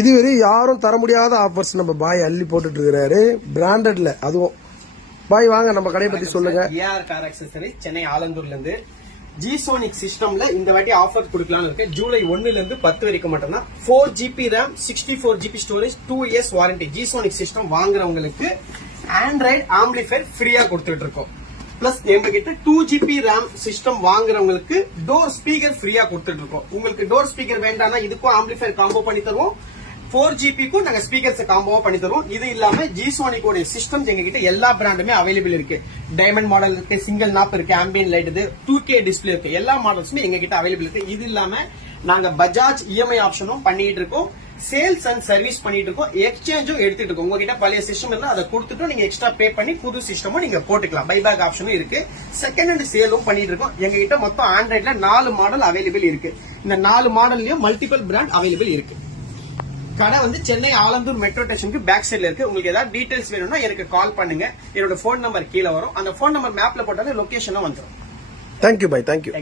இதுவரை யாரும் தர முடியாத ஆஃபர்ஸ் நம்ம பாய் அள்ளி போட்டுட்டு இருக்காரு. பிராண்டட்ல அதுவும். பாய் வாங்க நம்ம கடையை பத்தி சொல்லுங்க. ஏஆர் கார் அக்சசரிஸ் சென்னை ஆலந்தூர்ல இருந்து ஜிசோனிக் சிஸ்டம்ல இந்த வாட்டி ஆஃபர் கொடுக்கலாம்னு இருக்கு. ஜூலை 1 ல இருந்து 10 வரைக்கும் மட்டும்தான். 4GB RAM 64GB storage 2 years warranty. ஜிசோனிக் சிஸ்டம் வாங்குறவங்களுக்கு ஆண்ட்ராய்டு ஆம்பிளிஃபையர் ஃப்ரீயா கொடுத்துட்டு இருக்கோம். பிளஸ் எங்ககிட்ட 2GB RAM சிஸ்டம் வாங்குறவங்களுக்கு டோர் ஸ்பீக்கர் ஃப்ரீயா கொடுத்துட்டு இருக்கோம். உங்களுக்கு டோர் ஸ்பீக்கர் வேண்டாம்னா இதுக்கும் ஆம்பிளிஃபையர் காம்போ பண்ணி தருவோம். 4GB நாங்க ஸ்பீக்கர்ஸ் காம்போவா பண்ணி தருவோம். இது இல்லாம ஜிசோனிக் சிஸ்டம்ஸ் எங்ககிட்ட எல்லா பிராண்டுமே அவைலபிள் இருக்கு. டைமண்ட் மாடல் இருக்கு, சிங்கிள் நாப் இருக்கு, ஆம்பியன் லைட் இது 2K டிஸ்பிளே இருக்கு. எல்லா மாடல்ஸுமே எங்ககிட்ட அவைலபிள் இருக்கு. இது இல்லாம நாங்க பஜாஜ் இஎம்ஐ ஆப்ஷனும் பண்ணிட்டு இருக்கோம். சேல்ஸ் அண்ட் சர்வீஸ் பண்ணிட்டு இருக்கோம். எக்ஸ்சேஞ்சும் எடுத்துட்டு இருக்கோம். உங்ககிட்ட பழைய சிஸ்டம் இருந்தா அதை கொடுத்துட்டு நீங்க எக்ஸ்ட்ரா பே பண்ணி புது சிஸ்டமும் நீங்க போட்டுக்கலாம். பைபேக் ஆப்ஷனும் இருக்கு. செகண்ட் ஹேண்ட் சேலும் பண்ணிட்டு இருக்கோம். எங்ககிட்ட மொத்தம் ஆண்ட்ராய்ட்ல 4 மாடல் அவைலபிள் இருக்கு. இந்த 4 மாடல்லயும் மல்டிபிள் பிராண்ட் அவைலபிள் இருக்கு. கடை சென்னை ஆலந்தூர் மெட்ரோ ஸ்டேஷனுக்கு பேக் சைட்ல இருக்கு. உங்களுக்கு ஏதாவது டீடைல்ஸ் வேணும்னா எனக்கு கால் பண்ணுங்க. என்னோட போன் நம்பர் கீழே வரும். அந்த போன் நம்பர் மேப்ல போட்டாலே லொகேஷனும் வந்துடும். Thank you bye. தேங்க்யூ.